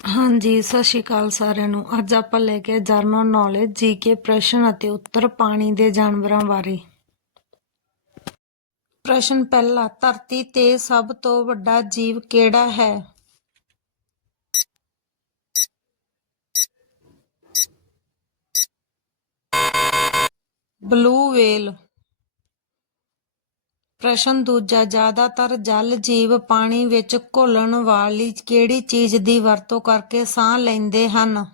ਹਾਂਜੀ, ਸਤਿ ਸ਼੍ਰੀ ਅਕਾਲ ਸਾਰਿਆਂ ਨੂੰ। ਅੱਜ ਆਪਾਂ ਲੈ ਕੇ ਜਰਨਲ ਨੌਲੇਜ ਜੀਕੇ ਪ੍ਰਸ਼ਨ ਅਤੇ ਉੱਤਰ ਪਾਣੀ ਦੇ ਜਾਨਵਰਾਂ ਬਾਰੇ। ਪ੍ਰਸ਼ਨ ਪਹਿਲਾ, ਧਰਤੀ ਤੇ ਸਭ ਤੋਂ ਵੱਡਾ ਜੀਵ ਕਿਹੜਾ ਹੈ? ਬਲੂ ਵੇਲ ਪ੍ਰਸ਼ਨ ਦੂਜਾ, ਜ਼ਿਆਦਾਤਰ ਜਲ ਜੀਵ ਪਾਣੀ ਵਿੱਚ ਘੁਲਣ ਵਾਲੀ ਕਿਹੜੀ ਚੀਜ਼ ਦੀ ਵਰਤੋਂ ਕਰਕੇ ਸਾਹ ਲੈਂਦੇ ਹਨ?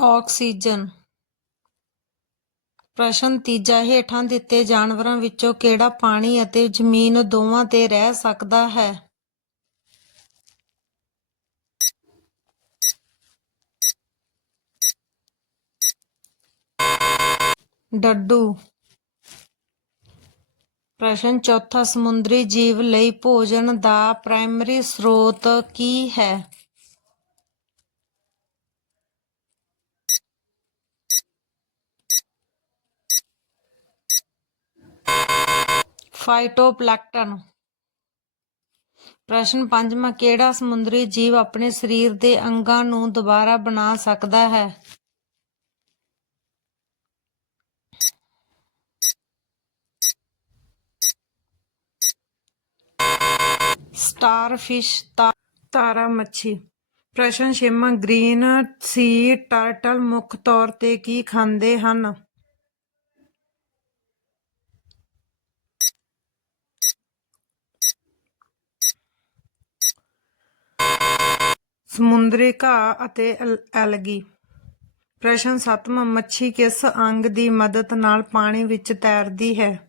ਆਕਸੀਜਨ। ਪ੍ਰਸ਼ਨ ਤੀਜਾ, ਹੇਠਾਂ ਦਿੱਤੇ ਜਾਨਵਰਾਂ ਵਿੱਚੋਂ ਕਿਹੜਾ ਪਾਣੀ ਅਤੇ ਜ਼ਮੀਨ ਦੋਵਾਂ ਤੇ ਰਹਿ ਸਕਦਾ ਹੈ? ਡੱਡੂ। ਪ੍ਰਸ਼ਨ ਚੌਥਾ, ਸਮੁੰਦਰੀ ਜੀਵ ਲਈ ਭੋਜਨ ਦਾ ਪ੍ਰਾਇਮਰੀ ਸਰੋਤ ਕੀ ਹੈ? ਫਾਈਟੋਪਲੈਂਕਟਨ ਪ੍ਰਸ਼ਨ ਪੰਜਵਾਂ, ਕਿਹੜਾ ਸਮੁੰਦਰੀ ਜੀਵ ਆਪਣੇ ਸਰੀਰ ਦੇ ਅੰਗਾਂ ਨੂੰ ਦੁਬਾਰਾ ਬਣਾ ਸਕਦਾ ਹੈ? ਸਟਾਰਫਿਸ਼ ਤਾ- ਤਾਰਾ ਮੱਛੀ। ਪ੍ਰਸ਼ਨ ਛੇਵਾਂ, ਗ੍ਰੀਨ ਸੀ ਟਰਟਲ ਮੁੱਖ ਤੌਰ ਤੇ ਕੀ ਖਾਂਦੇ ਹਨ? ਸਮੁੰਦਰੀ ਘਾਹ ਅਤੇ ਐਲਗੀ। ਪ੍ਰਸ਼ਨ ਸੱਤਵਾਂ, ਮੱਛੀ ਕਿਸ ਅੰਗ ਦੀ ਮਦਦ ਨਾਲ ਪਾਣੀ ਵਿੱਚ ਤੈਰਦੀ ਹੈ?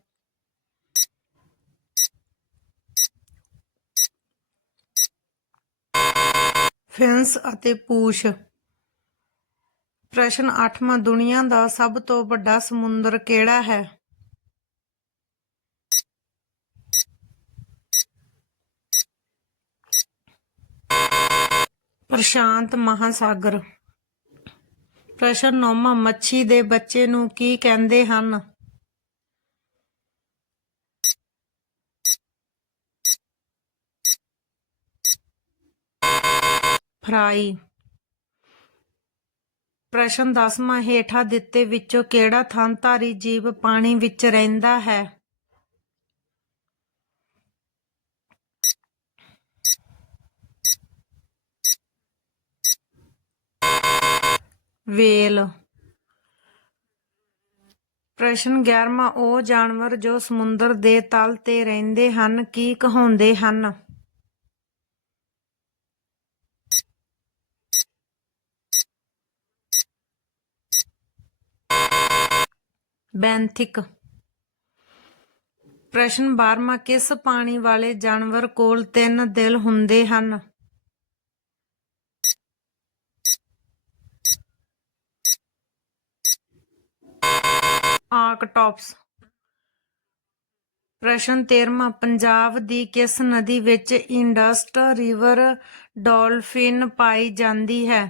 ਫਿੰਸ ਅਤੇ ਪੂਛ ਪ੍ਰਸ਼ਨ 8ਵਾਂ ਦੁਨੀਆ ਦਾ ਸਭ ਤੋਂ ਵੱਡਾ ਸਮੁੰਦਰ ਕਿਹੜਾ ਹੈ? ਪ੍ਰਸ਼ਾਂਤ ਮਹਾਸਾਗਰ। ਪ੍ਰਸ਼ਨ 9ਵਾਂ ਮੱਛੀ ਦੇ ਬੱਚੇ ਨੂੰ ਕੀ ਕਹਿੰਦੇ ਹਨ? ਫਰਾਈ ਪ੍ਰਸ਼ਨ 10ਵਾਂ ਹੇਠਾਂ ਦਿੱਤੇ ਵਿੱਚੋਂ ਕਿਹੜਾ ਥਣਧਾਰੀ ਜੀਵ ਪਾਣੀ ਵਿੱਚ ਰਹਿੰਦਾ ਹੈ? ਵੇਲ। ਪ੍ਰਸ਼ਨ 11ਵਾਂ ਉਹ ਜਾਨਵਰ ਜੋ ਸਮੁੰਦਰ ਦੇ ਤਲ ਤੇ ਰਹਿੰਦੇ ਹਨ, ਕੀ ਕਹਾਉਂਦੇ ਹਨ? ਬੈਂਥਿਕ। ਪ੍ਰਸ਼ਨ 12ਵਾਂ ਕਿਸ ਪਾਣੀ ਵਾਲੇ ਜਾਨਵਰ ਕੋਲ ਤਿੰਨ ਦਿਲ ਹੁੰਦੇ ਹਨ? ਆਕਟੋਪਸ ਪ੍ਰਸ਼ਨ 13ਵਾਂ ਪੰਜਾਬ ਦੀ ਕਿਸ ਨਦੀ ਵਿੱਚ ਇੰਡਸਟ ਰਿਵਰ ਡਾਲਫਿਨ ਪਾਈ ਜਾਂਦੀ ਹੈ?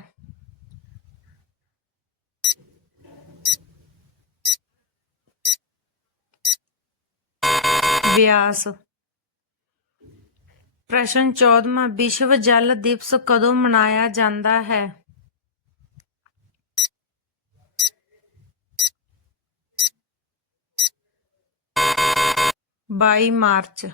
ਬਿਆਸ ਪ੍ਰਸ਼ਨ 14ਵਾਂ ਵਿਸ਼ਵ ਜਲ ਦਿਵਸ ਕਦੋਂ ਮਨਾਇਆ ਜਾਂਦਾ ਹੈ? ਬਾਈ ਮਾਰਚ।